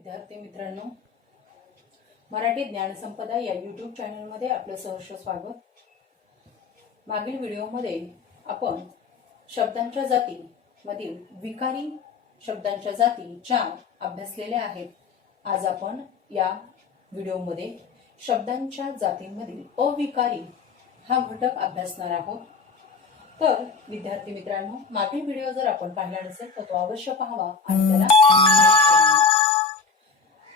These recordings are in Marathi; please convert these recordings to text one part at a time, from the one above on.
विद्यार्थी मित्रांनो, मराठी ज्ञानसंपदा या यूट्यूब चॅनलमध्ये आपलं सहर्ष स्वागत. मागील व्हिडिओमध्ये आपण शब्दांच्या जाती मधील विकारी शब्दांच्या जाती 4 अभ्यासलेल्या आहेत. आज आपण या व्हिडिओमध्ये शब्दांच्या जातींमधील अविकारी हा घटक अभ्यासणार आहोत. तर विद्यार्थी मित्रांनो, मागील व्हिडिओ जर आपण पाहिला नसेल तर तो अवश्य पाहावा आणि त्याला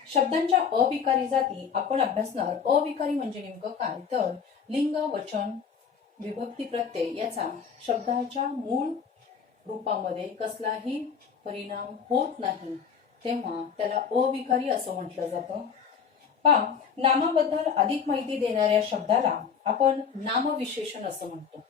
शब्दांच्या अविकारी जाती आपण अभ्यासणार. अविकारी म्हणजे नेमकं काय, तर लिंग, वचन, विभक्ती, प्रत्यय याचा शब्दाच्या मूळ रूपामध्ये कसलाही परिणाम होत नाही, तेव्हा त्याला अविकारी असं म्हटलं जातं. नामाबद्दल अधिक माहिती देणाऱ्या शब्दाला आपण नामविशेषण असं म्हणतो.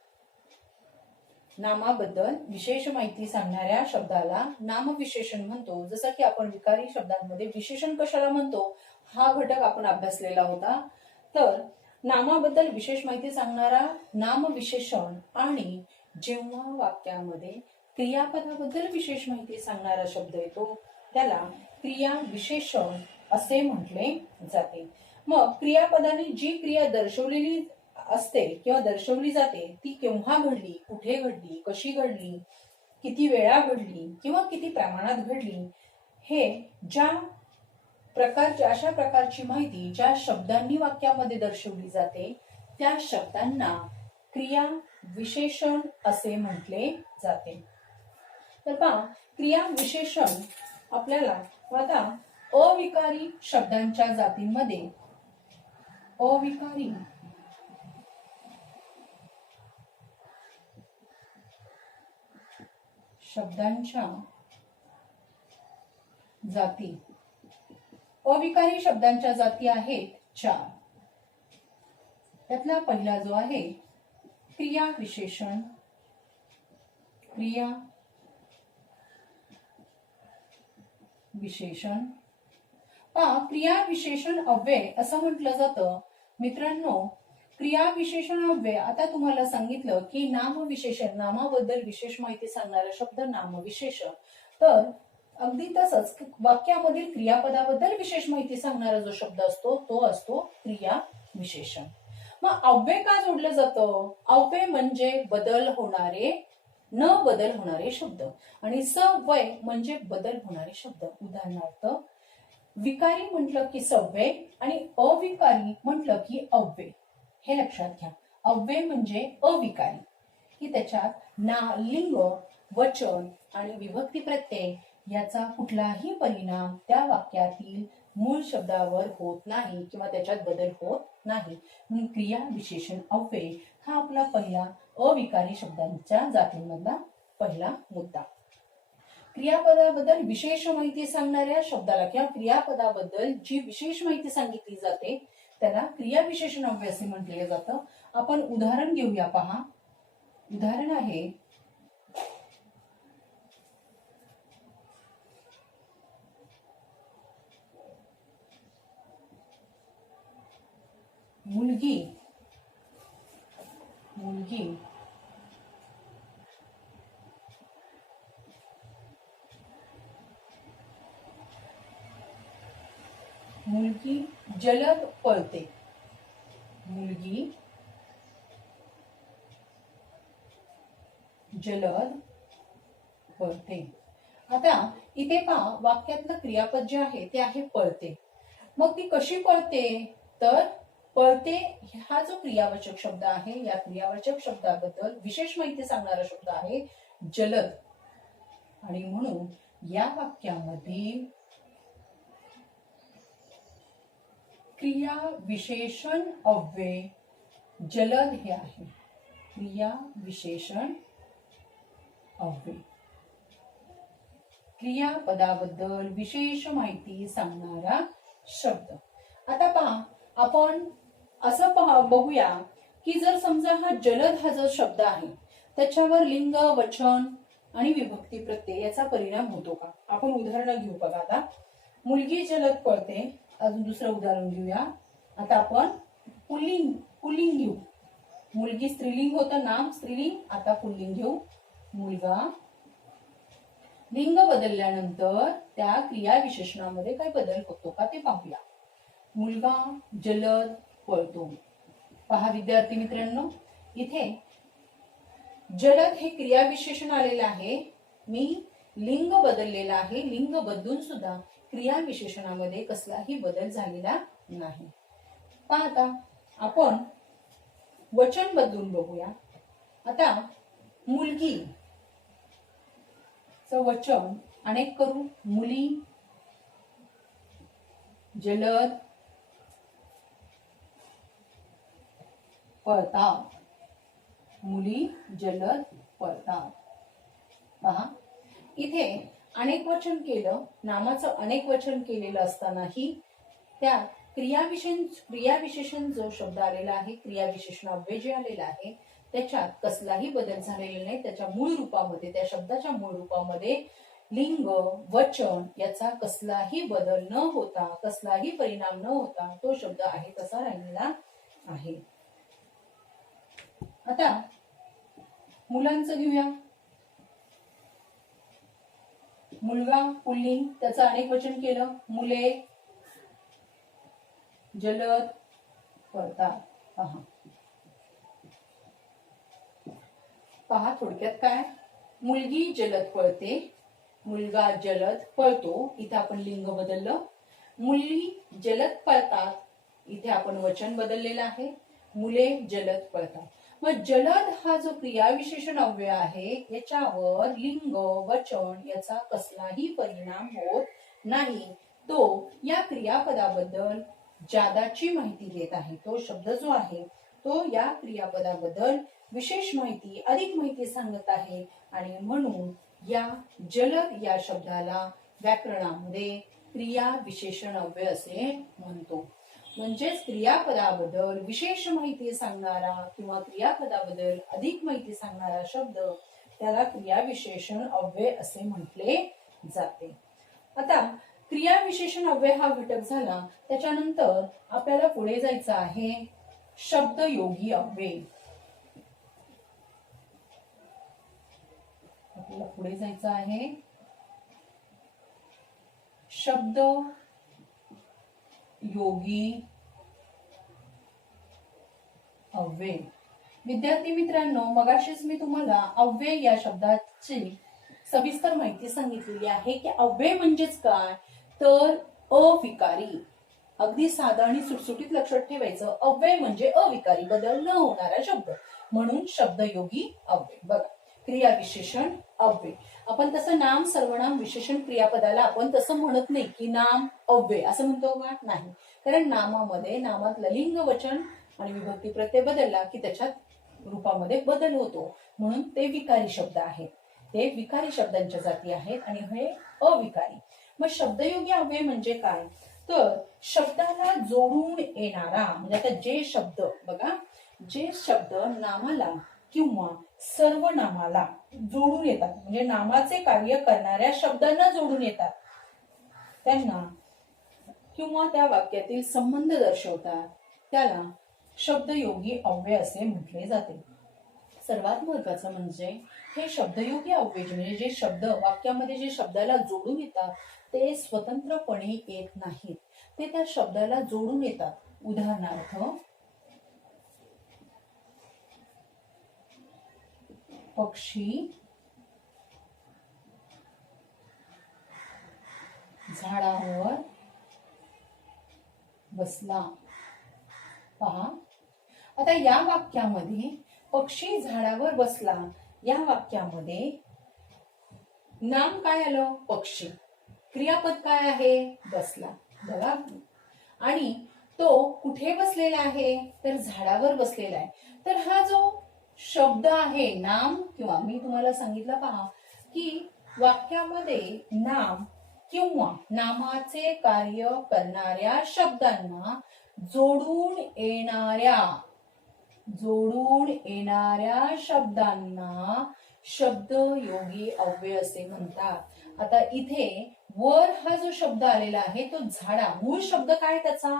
नामाबद्दल विशेष माहिती सांगणाऱ्या शब्दाला नामविशेषण म्हणतो. जसं की आपण विकारी शब्दांमध्ये विशेषण कशाला म्हणतो हा घटक आपण अभ्यासलेला होता. तर नामाबद्दल विशेष माहिती सांगणारा नामविशेषण आणि जेव्हा वाक्यामध्ये क्रियापदाबद्दल विशेष माहिती सांगणारा शब्द येतो त्याला क्रियाविशेषण असे म्हटले जाते. मग क्रियापदाने जी क्रिया दर्शवलेली असते किंवा दर्शवली जाते ती केव्हा घडली, कुठे घडली, कशी घडली, किती वेळा घडली किंवा किती प्रमाणात घडली, हे अशा प्रकारची माहिती ज्या शब्दांनी वाक्यामध्ये दर्शवली जाते त्या शब्दांना क्रिया विशेषण असे म्हटले जाते. तर क्रिया विशेषण आपल्याला आता अविकारी शब्दांच्या जातींमध्ये अविकारी शब्दांच्या जाती, अविकारी शब्दांच्या जाती आहेत 4. त्यातला पहिला जो आहे क्रिया विशेषण. क्रिया विशेषण क्रिया विशेषण अव्यय असं म्हटलं जातं. मित्रांनो, क्रिया विशेषण अव्यय, आता तुम्हाला सांगितलं की नामविशेषण, नामाबद्दल विशेष माहिती सांगणारा शब्द नामविशेषण. तर अगदी तसंच वाक्यामधील क्रियापदाबद्दल विशेष माहिती सांगणारा जो शब्द असतो तो असतो क्रिया विशेषण. मग अव्यय का जोडलं जातं? अव्यय म्हणजे बदल होणारे, न बदल होणारे शब्द, आणि सव्यय म्हणजे बदल होणारे शब्द. उदाहरणार्थ, विकारी म्हटलं की सव्यय आणि अविकारी म्हटलं की अव्यय. हे लक्षात घ्या. अव्यय म्हणजे अविकारी की त्याच्यात लिंग, वचन आणि विभक्ती, प्रत्यय याचा कुठलाही परिणाम त्या वाक्यातील मूळ शब्दावर होत नाही किंवा त्याच्यात बदल होत नाही. म्हणून क्रिया विशेषण अव्यय हा आपला पहिला अविकारी शब्दांच्या जातींमधला पहिला मुद्दा. क्रियापदाबद्दल विशेष माहिती सांगणाऱ्या शब्दाला किंवा क्रियापदाबद्दल जी विशेष माहिती सांगितली जाते त्याला क्रिया विशेषण अव्यय असे म्हटले जातं. आपण उदाहरण घेऊया. पहा, उदाहरण आहे मुलगी. मुलगी मुलगी जलद पळते. मुलगी जलद पळते. आता इथे पहा, वाक्यातलं क्रियापद जे आहे ते आहे पळते. मग ती कशी पळते, तर पळते हा जो क्रियावाचक शब्द आहे या क्रियावाचक शब्दाबद्दल विशेष माहिती सांगणारा शब्द आहे जलद, आणि म्हणून या वाक्यामध्ये क्रिया विशेषण अव्यय जलद हे आहे. क्रिया विशेषण अव्यय क्रियापदाबद्दल विशेष माहिती सांगणारा शब्द. आता पहा, आपण असं बघूया की जर समजा हा जलद हा जो शब्द आहे त्याच्यावर लिंग, वचन आणि विभक्ती, प्रत्यय याचा परिणाम होतो का? आपण उदाहरण घेऊ. बघा, आता मुलगी जलद पळते. अजून दुसरं उदाहरण घेऊया. आता आपण पुल्लिंग घेऊ. मुलगी स्त्रीलिंग होतं, नाम स्त्रीलिंग. आता पुल्लिंग घेऊ. मुलगा लिंग बदलल्यानंतर त्या क्रिया विशेषणामध्ये काय बदल होतो का ते पाहूया. मुलगा जलद पळतो. पहा विद्यार्थी मित्रांनो, इथे जलद हे क्रिया विशेषण आलेलं आहे. मी लिंग बदललेलं आहे. लिंग बदलून सुद्धा क्रिया विशेषणामध्ये कसलाही बदल झालेला नाही. पहा आता आपण वचन बदलून बघूया. आता मुलगी वचन अनेक करू. मुली जलद पळतात. मुली जलद पळतात. पहा इथे अनेक वचन केलं. नामाचं अनेक वचन केलेलं असतानाही त्या क्रियाविशेषण जो शब्द आलेला आहे, क्रियाविशेषणाव्यय जे आलेलं आहे त्याच्यात कसलाही बदल झालेला नाही. त्याच्या मूळ रूपामध्ये, त्या शब्दाच्या मूळ रूपामध्ये लिंग वचन याचा कसलाही बदल न होता, कसलाही परिणाम न होता तो शब्द आहे तसा राहिलेला आहे. आता मुलांचं घेऊया. मुलगा पुल्लिंग, त्याचं अनेक वचन केलं. मुले जलद पळतात. पहा थोडक्यात काय, मुलगी जलद पळते, मुलगा जलद पळतो. इथे आपण लिंग बदललं. मुली जलद पळतात, इथे आपण वचन बदललेलं आहे. मुले जलद पळतात. मग जलद हा जो क्रियाविशेषण अव्यय आहे याच्यावर लिंग वचन याचा कसलाही परिणाम होत नाही. तो या क्रियापदाबद्दल जादाची माहिती देत आहे. तो शब्द जो आहे तो या क्रियापदाबद्दल विशेष माहिती, अधिक माहिती सांगत आहे. आणि म्हणून या जलद या शब्दाला व्याकरणामध्ये क्रिया विशेषण अव्यय असे म्हणतो. म्हणजेच क्रियापदाबद्दल विशेष माहिती सांगणारा किंवा क्रियापदाबद्दल अधिक माहिती सांगणारा शब्द त्याला क्रियाविशेषण अव्यय असे म्हटले जाते. आता क्रियाविशेषण अव्यय हा घटक झाला. त्याच्यानंतर आपल्याला पुढे जायचं आहे शब्दयोगी अव्यय. आपल्याला पुढे जायचं आहे शब्द योगी अव्यय. विद्यार्थी मित्रांनो, मगाशीच मी तुम्हाला अव्यय या शब्दाची सविस्तर माहिती सांगितलेली आहे की अव्यय म्हणजेच काय, तर अविकारी. अगदी साधं आणि सुटसुटीत लक्षात ठेवायचं. अव्यय म्हणजे अविकारी, बदल न होणारा शब्द, म्हणून शब्दयोगी अव्यय. बघा, क्रियाविशेषण अव्यय. आपण तसं नाम सर्वनाम विशेषण क्रियापदाला आपण तसं म्हणत नाही की नाम अव्यय असं म्हणतो का, नाही. कारण नामामध्ये नामातलं लिंग वचन आणि विभक्ती प्रत्यय बदलला की त्याच्यात रूपामध्ये बदल होतो, म्हणून ते विकारी शब्द आहेत. ते विकारी शब्दांच्या जाती आहेत आणि हे अविकारी. मग शब्दयोगी अव्यय म्हणजे काय, तर शब्दाला जोडून येणारा, म्हणजे आता जे शब्द बघा, जे शब्द नामाला किंवा सर्वनामाला जोडून येतात, म्हणजे नामाचे कार्य करणाऱ्या शब्दांना जोडून येतात, त्यांना किंवा त्या वाक्यातील संबंध दर्शवतात, त्याला शब्दयोगी अव्यय असे म्हटले जाते. सर्वात महत्वाचं म्हणजे हे शब्दयोगी अव्यय म्हणजे जे शब्द वाक्यामध्ये जे शब्दाला जोडून येतात ते स्वतंत्रपणे येत नाहीत, ते त्या शब्दाला जोडून येतात. उदाहरणार्थ, पक्षी झाडावर बसला. पहा, आता या वाक्यामध्ये पक्षी झाडावर बसला या वाक्यामध्ये नाम काय आलं, पक्षी. क्रियापद काय आहे, बसला. बघा, आणि तो कुठे बसलेला आहे, तर झाडावर बसलेला आहे. तर हा जो शब्द आहे नाम, किंवा मी तुम्हाला सांगितलं पहा की वाक्यामध्ये नाम किंवा नामाचे कार्य करणाऱ्या शब्दांना जोडून येणाऱ्या शब्दांना शब्दयोगी अव्यय असे म्हणतात. आता इथे वर हा जो शब्द आलेला आहे तो झाडा, मूळ शब्द काय त्याचा,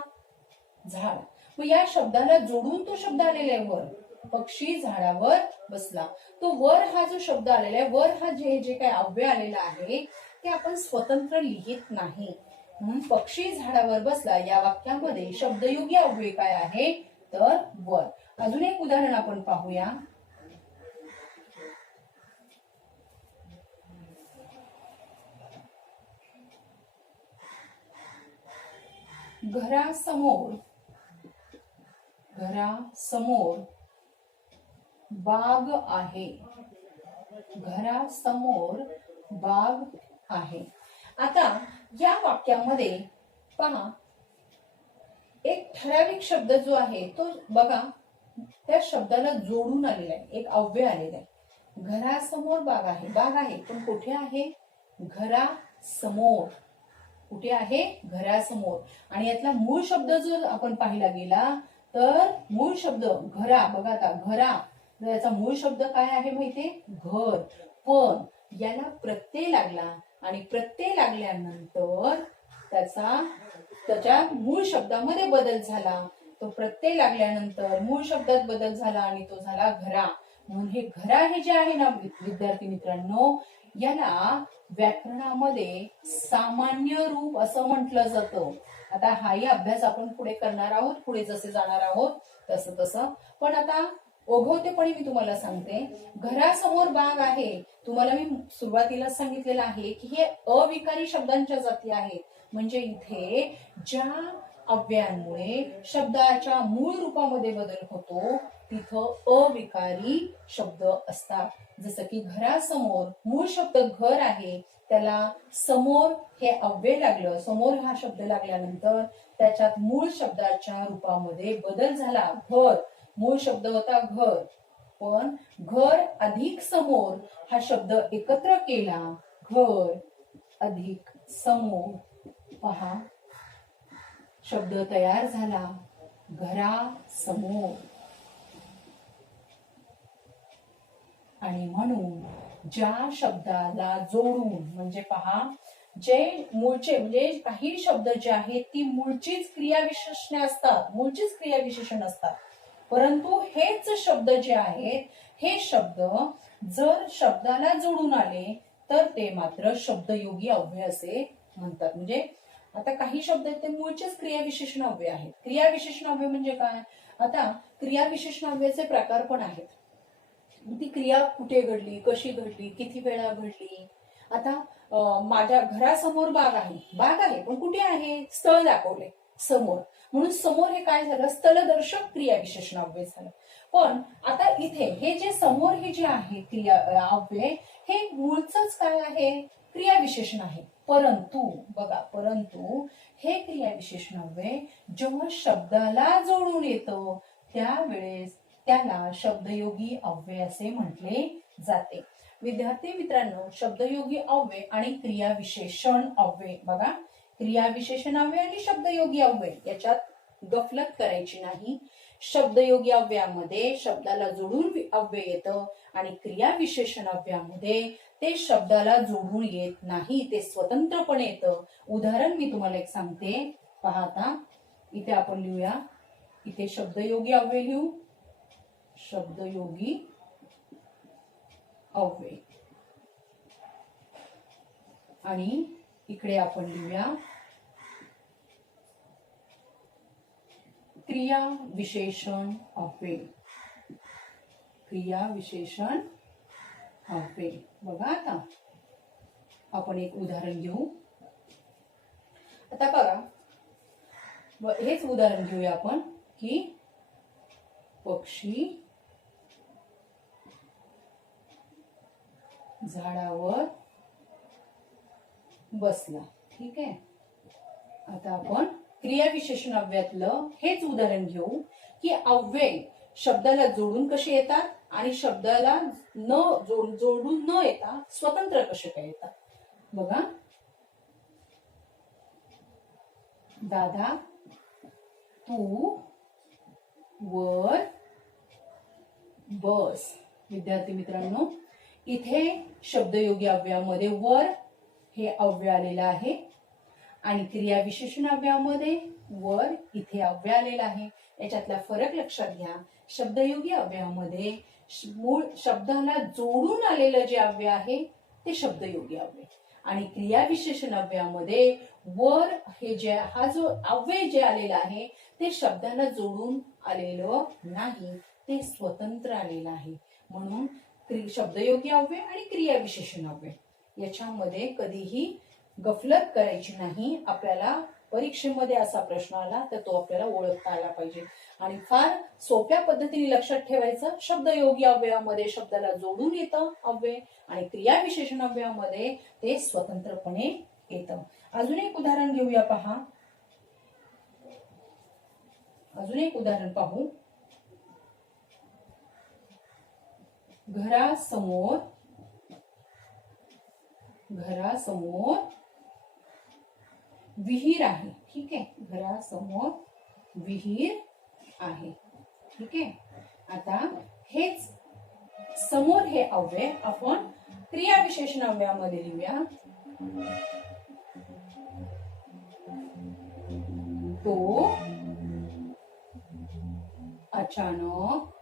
झाड. मग या शब्दाला जोडून तो शब्द आलेला आहे वर, पक्षी झाडावर बसला. तो वर हा जो शब्द आलेला आहे, वर हा जे काही अव्यय आलेला आहे ते आपण स्वतंत्र लिहित नाही. म्हणून पक्षी झाडावर बसला या वाक्यामध्ये शब्दयोगी अव्यय काय आहे तर वर. अजून एक उदाहरण आपण पाहूया. घरासमोर बाग आहे. घरासमोर बाग आहे. आता या वाक्यामध्ये पहा, एक ठराविक शब्द जो आहे तो बघा त्या शब्दाला जोडून आलेला आहे, एक अव्यय आलेला आहे. घरासमोर बाग आहे. बाग आहे पण कुठे आहे? घरासमोर. कुठे आहे? घरासमोर. आणि यातला मूळ शब्द जर आपण पाहिला गेला तर मूळ शब्द घरा. बघा आता घरा, याचा मूळ शब्द काय आहे माहितीये? घर. पण याला प्रत्यय लागला आणि प्रत्यय लागल्यानंतर त्याच्या मूळ शब्दामध्ये बदल झाला. तो प्रत्यय लागल्यानंतर मूळ शब्दात बदल झाला आणि तो झाला घरा. म्हणून हे घरा हे जे आहे ना विद्यार्थी मित्रांनो, याला व्याकरणामध्ये सामान्य रूप असं म्हटलं जातं. आता हाही अभ्यास आपण पुढे करणार आहोत, पुढे जसे जाणार आहोत तसं. पण आता ओघवतेपणे मी तुम्हाला सांगते, घरासमोर बाग आहे. तुम्हाला मी सुरुवातीला सांगितलेलं आहे की हे अविकारी शब्दांच्या जाती आहेत. म्हणजे इथे ज्या अव्ययांमुळे शब्दाच्या मूळ रूपामध्ये बदल होतो तिथं अविकारी शब्द असतात. जसं की घरासमोर मूळ शब्द घर आहे, त्याला समोर हे अव्यय लागलं. समोर हा शब्द लागल्यानंतर त्याच्यात मूळ शब्दाच्या रूपामध्ये बदल झाला. घर मूळ शब्द होता घर, पण घर अधिक समोर हा शब्द एकत्र केला. घर अधिक समोर. पहा, शब्द तयार झाला घरासमोर. आणि म्हणून ज्या शब्दाला जोडून, म्हणजे पहा, जे मूळचे म्हणजे काही शब्द जे आहेत ती मूळचीच क्रियाविशेषणे असतात, मूळचीच क्रियाविशेषण असतात. परंतु हेच शब्द जे आहेत हे शब्द जर शब्दाला जोडून आले तर ते मात्र शब्दयोगी अव्यय असे म्हणतात. म्हणजे आता काही शब्द ते मूळचेच क्रियाविशेषण अव्यय आहेत. क्रियाविशेषण अव्यय म्हणजे काय? आता क्रियाविशेषण अव्ययाचे प्रकार पण आहेत. ती क्रिया कुठे घडली, कशी घडली, किती वेळा घडली. आता माझ्या घरासमोर बाग आहे. बाग आहे पण कुठे आहे? स्थळ दाखवले समोर. म्हणून समोर हे काय झालं? स्थलदर्शक क्रियाविशेषण अव्यय झालं. पण आता इथे हे जे समोर हे जे आहे क्रिया अव्यय हे मूळच काय आहे? क्रियाविशेषण आहे. परंतु हे क्रियाविशेषण अव्यय जेव्हा शब्दाला जोडून येतं त्यावेळेस त्याला शब्दयोगी अव्यय असे म्हटले जाते. विद्यार्थी मित्रांनो, शब्दयोगी अव्यय आणि क्रियाविशेषण अव्यय बघा, क्रियाविशेषण अव्यय आणि शब्दयोगी अव्यय याच्यात गफलत करायची नाही. शब्दयोगी अव्ययामध्ये शब्दाला जोडून अव्यय येतं आणि क्रियाविशेषण अव्ययामध्ये ते शब्दाला जोडून येत नाही, ते स्वतंत्रपणे येतं. उदाहरण मी तुम्हाला एक सांगते, पहा. आता इथे आपण लिहूया, इथे शब्दयोगी अव्यय लिहू, शब्दयोगी अव्यय. आणि इकडे आपण लिहूया क्रियाविशेषण अव्यय. क्रियाविशेषण अव्यय. बघा, आता आपण एक उदाहरण घेऊ. आता बघा, हेच उदाहरण घेऊया आपण की पक्षी झाडावर बसला. ठीक आहे. आता आपण क्रियाविशेषण अव्ययातलं हेच उदाहरण घेऊ की अव्यय शब्दाला जोडून कसे येतात आणि शब्दाला जोडून न येता स्वतंत्र कसे काय येतात. बघा, दादा तू वर बस. विद्यार्थी मित्रांनो, इथे शब्दयोगी अव्ययामध्ये वर हे अव्यय आलेलं आहे आणि क्रियाविशेषण अव्ययामध्ये वर इथे अव्यय आलेला आहे. याच्यातला फरक लक्षात घ्या. शब्दयोगी अव्ययामध्ये मूळ शब्दाला जोडून आलेलं जे अव्यय आहे ते शब्दयोगी अव्यय आणि क्रियाविशेषण अव्ययामध्ये वर हे जे हा जो अव्यय जे आलेला आहे ते शब्दाला जोडून आलेलं नाही, ते स्वतंत्र आलेलं आहे. म्हणून शब्दयोगी अव्यय आणि क्रियाविशेषण अव्यय याच्यामध्ये कधीही गफलत करायची नाही. आपल्याला परीक्षेमध्ये असा प्रश्न आला तर तो आपल्याला ओळखता आला पाहिजे आणि फार सोप्या पद्धतीने लक्षात ठेवायचं. शब्दयोगी अव्ययामध्ये शब्दाला जोडून येतं अव्यय आणि क्रियाविशेषण अव्ययामध्ये ते स्वतंत्रपणे येतं. अजून एक उदाहरण घेऊया पहा. अजून एक उदाहरण पाहू. घरासमोर विहीर आहे. ठीक आहे, घरासमोर विहीर आहे. ठीक आहे. आता हेच समोर हे अव्यय आपण क्रियाविशेषण अव्ययामध्ये लिहूया. तो अचानक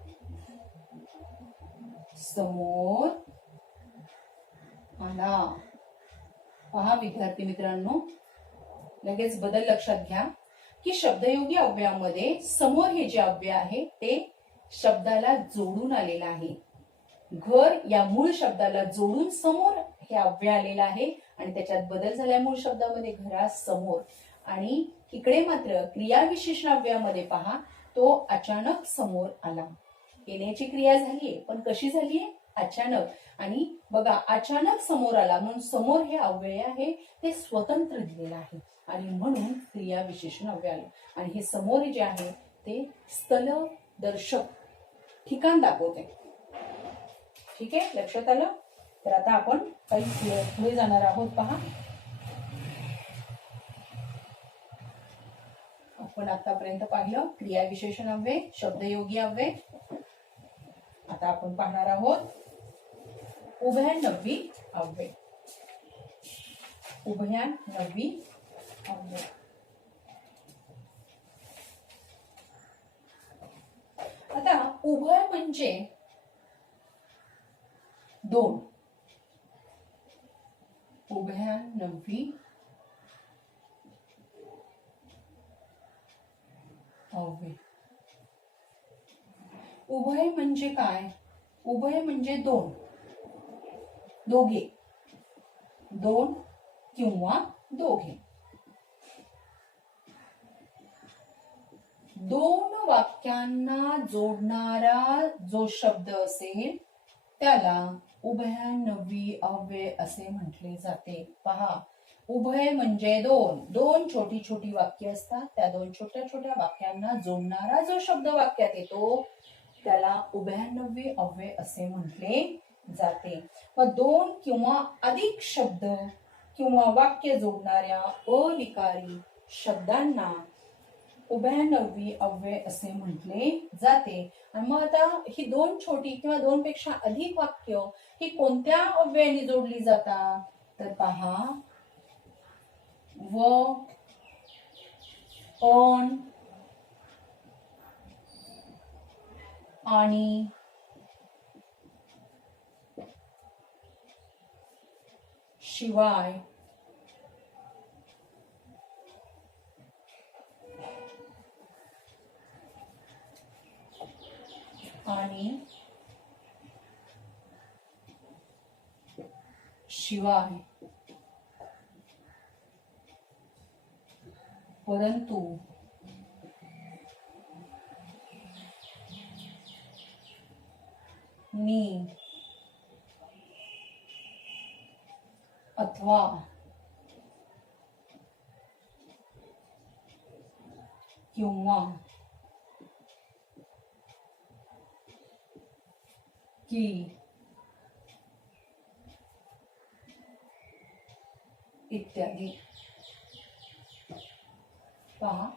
समोर आला. पहा विद्यार्थी मित्रांनो, लगेच बदल लक्षात घ्या की शब्दयोगी अव्ययामध्ये समोर हे जे अव्यय आहे ते शब्दाला जोडून आलेलं आहे. घर या मूळ शब्दाला जोडून समोर हे अव्यय आलेलं आहे आणि त्याच्यात बदल झाल्या मूळ शब्दामध्ये घरासमोर. आणि इकडे मात्र क्रियाविशेषण अव्ययामध्ये पहा तो अचानक समोर आला. येण्याची क्रिया झालीये पण कशी झालीये? अचानक. आणि बघा अचानक समोर आला म्हणून समोर हे अव्यय आहे ते स्वतंत्र दिलेलं आहे आणि म्हणून क्रियाविशेषण अव्यय आलं. आणि हे समोर जे आहे ते स्थलदर्शक ठिकाण दाखवते. ठीक आहे, लक्षात आलं? तर आता आपण काही पुढे जाणार आहोत. पहा आपण आतापर्यंत पाहिलं क्रियाविशेषण अव्यय, शब्दयोगी अव्यय. आता आपण पाहणार आहोत उभयनवी अव्यय. उभयनवी अव्यय. आता उभय म्हणजे दोन. उभयनवी अव्यय. उभय म्हणजे काय? उभय म्हणजे दोन, दोघे, दोन किंवा दोघे. दोन वाक्यांना जोडणारा जो शब्द असेल त्याला उभयनवी अव्यय असे म्हटले जाते. पहा उभय म्हणजे दोन, दोन छोटी छोटी वाक्य असतात. त्या दोन छोट्या छोट्या वाक्यांना जोडणारा जो शब्द वाक्यात येतो त्याला उभयनवी अव्यय असे म्हटले जाते. व दोन किंवा अधिक शब्द किंवा वाक्य जोडणाऱ्या अविकारी शब्दांना उभयनवी अव्यय असे म्हटले जाते. आणि मग आता ही दोन छोटी किंवा दोन पेक्षा अधिक वाक्य ही कोणत्या अव्ययाने जोडली जातात? तर पहा व, पण, आणि, शिवाय, आणि, शिवाय, परंतु, नी, अथवा, किंवा, की, इत्यादी. पहा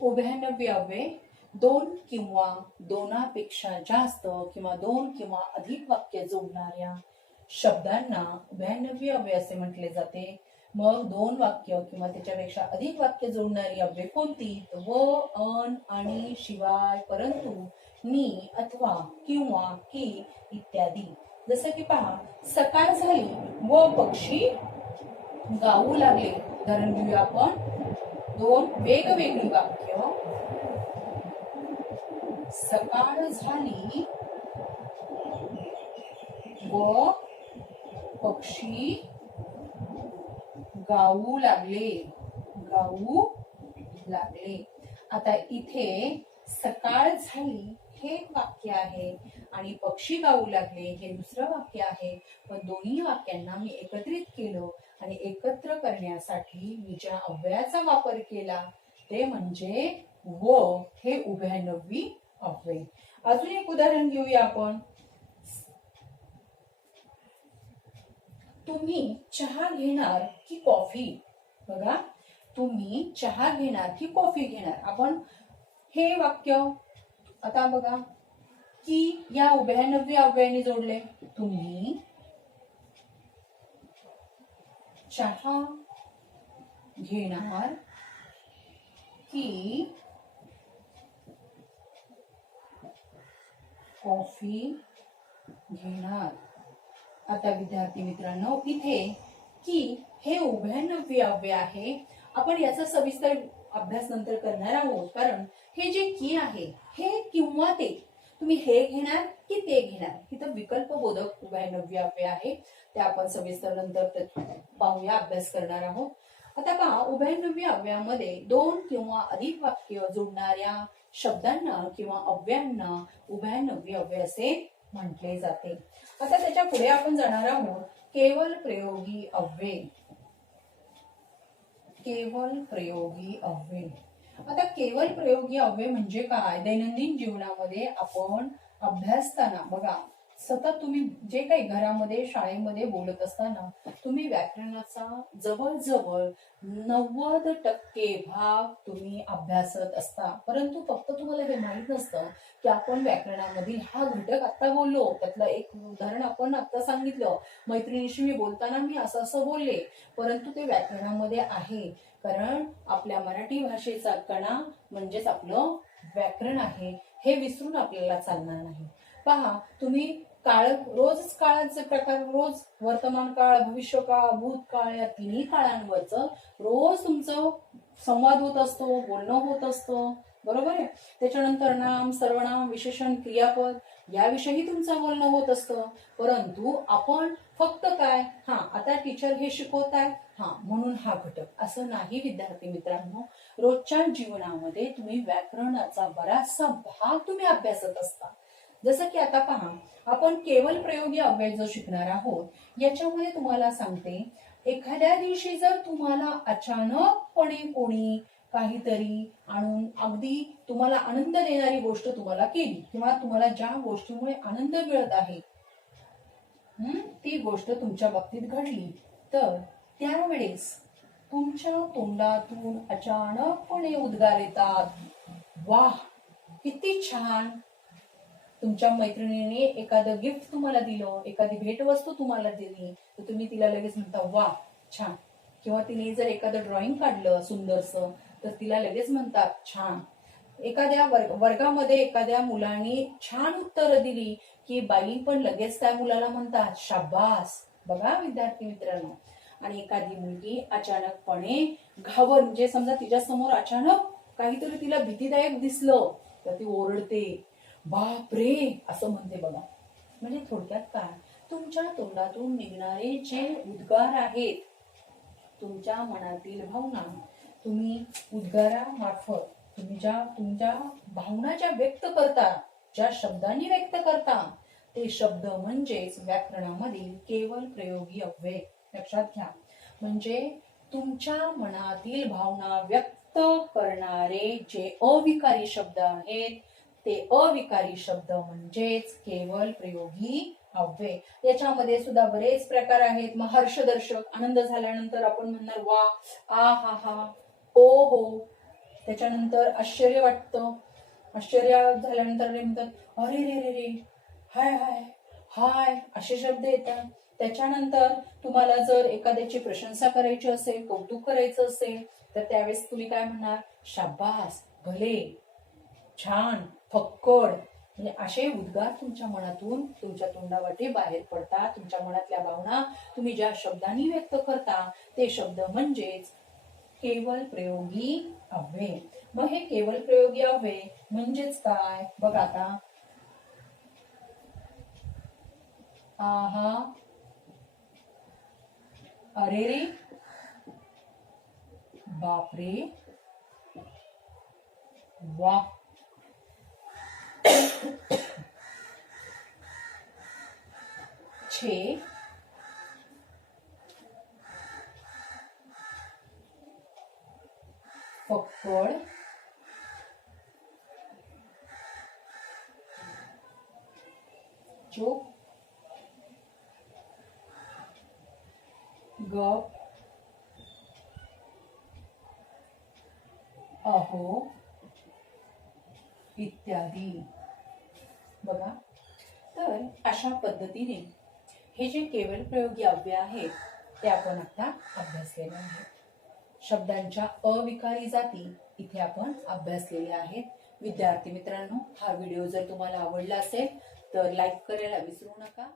उभयनवी अव्यय दोन किंवा दोनापेक्षा जास्त किंवा दोन किंवा अधिक वाक्य जोडणाऱ्या शब्दांना उभयनवी अव्यय असे म्हटले जाते. मग दोन वाक्य किंवा त्याच्यापेक्षा अधिक वाक्य जोडणारी अव्यय कोणती? व, अन, आणि, शिवाय, परंतु नी अथवा किंवा की इत्यादी. जसं की पहा, सकाळ झाली व पक्षी गाऊ लागले. उदाहरण घेऊया आपण दोन वेगवेगळी वाक्य. सकाळ झाली व पक्षी गाऊ लागले. गाऊ लागले. आता इथे सकाळ झाली हे एक वाक्य आहे आणि पक्षी गाऊ लागले हे दुसरं वाक्य आहे. पण दोन्ही वाक्यांना मी एकत्रित केलं आणि एकत्र करण्यासाठी मी ज्या अव्ययाचा वापर केला ते म्हणजे व हे उभयनवी अव्यय. अजून एक उदाहरण घेऊया आपण. तुम्ही चहा घेणार की कॉफी? बघा, तुम्ही चहा घेणार की कॉफी घेणार? आपण हे वाक्य आता बघा की या उभयनवी अव्ययाने जोडले. तुम्ही चहा घेणार की कॉफी घेणार? आता विद्यार्थी मित्रांनो, इथे की हे उभयनवी अव्यय आहे. आपण याचा सविस्तर अभ्यास नंतर करणार आहोत, कारण हे जे की आहे हे किंवा ते, तुम्ही हे घेणार की ते घेणार, इथं विकल्पबोधक उभयनवी अव्यय आहे. ते आपण सविस्तर नंतर पाहूया, अभ्यास करणार आहोत. आता पहा, उभयनवी अव्ययामध्ये दोन किंवा अधिक वाक्य जोडणाऱ्या शब्दांना किंवा अव्ययांना उभयनवी अव्यय असे म्हटले जाते. आता त्याच्या पुढे आपण जाणार आहोत केवल प्रयोगी अव्यय. केवल प्रयोगी अव्यय. आता केवल प्रयोगी अव्यय म्हणजे काय? दैनंदिन जीवनामध्ये आपण अभ्यासताना बघा, सतत तुम्ही जे काही घरामध्ये शाळेमध्ये बोलत असताना तुम्ही व्याकरणाचा जवळजवळ 90% भाग तुम्ही अभ्यासत असता. परंतु फक्त तुम्हाला हे माहित नसतं की आपण व्याकरणामधील हा घटक आता बोललो. त्यातलं एक उदाहरण आपण आता सांगितलं, मैत्रिणीशी मी बोलताना मी असं असं बोलले, परंतु ते व्याकरणामध्ये आहे. कारण आपल्या मराठी भाषेचा कणा म्हणजेच आपलं व्याकरण आहे, हे विसरून आपल्याला चालणार नाही. पहा, तुम्ही काळ, रोजच काळाचे प्रकार, रोज वर्तमान काळ, भविष्य काळ, भूतकाळ या तिन्ही काळांवरच रोज तुमचं संवाद होत असतो, बोलणं होत असतं, बरोबर आहे. त्याच्यानंतर नाम, सर्वनाम, विशेषण, क्रियापद याविषयी तुमचं बोलणं होत असतं. परंतु आपण फक्त काय, आता टीचर हे शिकवत आहे म्हणून हा घटक, असं नाही विद्यार्थी मित्रांनो. रोजच्या जीवनामध्ये तुम्ही व्याकरणाचा बराचसा भाग तुम्ही अभ्यासत असता. जसं की आता पहा, आपण केवल प्रयोगी अव्यय जो शिकणार आहोत, याच्यामध्ये तुम्हाला सांगते, एखाद्या दिवशी जर तुम्हाला अचानकपणे कोणी काहीतरी आणून अगदी तुम्हाला आनंद देणारी गोष्ट तुम्हाला केली, किंवा तुम्हाला ज्या गोष्टीमुळे आनंद मिळत आहे ती गोष्ट तुमच्या बाबतीत घडली, तर त्यावेळेस तुमच्या तोंडातून अचानकपणे उद्गार येतात, वाह किती छान. तुमच्या मैत्रिणीने एखादं गिफ्ट तुम्हाला दिलं, एखादी भेटवस्तू तुम्हाला दिली, तर तुम्ही तिला लगेच म्हणता वाह छान. किंवा तिने जर एखादं ड्रॉइंग काढलं सुंदरसं, तर तिला लगेच म्हणतात छान. एखाद्या वर्गामध्ये एखाद्या मुलाने छान उत्तरं दिली की बाई पण लगेच त्या मुलाला म्हणतात शाबास. बघा विद्यार्थी मित्रांनो, आणि एखादी मुलगी अचानकपणे घाबर, म्हणजे समजा तिच्या समोर अचानक काहीतरी तिला भीतीदायक दिसलं, तर ती ओरडते, बापरे असं म्हणते बघा. म्हणजे थोडक्यात काय, तुमच्या तोंडातून निघणारे जे उद्गार आहेत, तुमच्या मनातील भावना, तुम्ही उद्गारामार्फत तुम्ही ज्या तुमच्या भावना ज्या व्यक्त करता, ज्या शब्दांनी व्यक्त करता, ते शब्द म्हणजेच व्याकरणामधील केवल प्रयोगी अव्यय. लक्षात घ्या, म्हणजे तुमच्या मनातील भावना व्यक्त करणारे जे अविकारी शब्द आहेत, ते अविकारी शब्द म्हणजेच केवल प्रयोगी अव्यय. याच्यामध्ये सुद्धा बरेच प्रकार आहेत. मग हर्षदर्शक, आनंद झाल्यानंतर आपण म्हणणार वा, आ हा हा, ओ हो. त्याच्यानंतर आश्चर्य वाटतं, आश्चर्य झाल्यानंतर म्हणतात अरे रे रे रे, हाय हाय हाय, असे शब्द येतात. त्याच्यानंतर तुम्हाला जर एखाद्याची प्रशंसा करायची असेल, कौतुक करायचं असेल, तर त्यावेळेस तुम्ही काय म्हणणार, शाबास, भले, छान, फक्कड. म्हणजे असे उद्गार तुमच्या मनातून तुमच्या तोंडावाटे बाहेर पडतात. तुमच्या मनातल्या भावना तुम्ही ज्या शब्दांनी व्यक्त करता ते शब्द म्हणजेच केवल प्रयोगी अव्यय. मग हे केवल प्रयोगी अव्यय म्हणजेच काय बघा आता. आहा, अरे रे, बापरे, वा, छे, फक्कड, चूप, गप, अहो इत्यादी. बघा, तर अशा पद्धतीने हे जे केवल प्रयोगी अव्यय आहेत ते आपण आता अभ्यासलेले आहेत. शब्दांच्या अविकारी जाती इथे आपण अभ्यासलेल्या आहेत. विद्यार्थी मित्रांनो, हा व्हिडिओ जर तुम्हाला आवडला असेल तर लाईक करायला विसरू नका.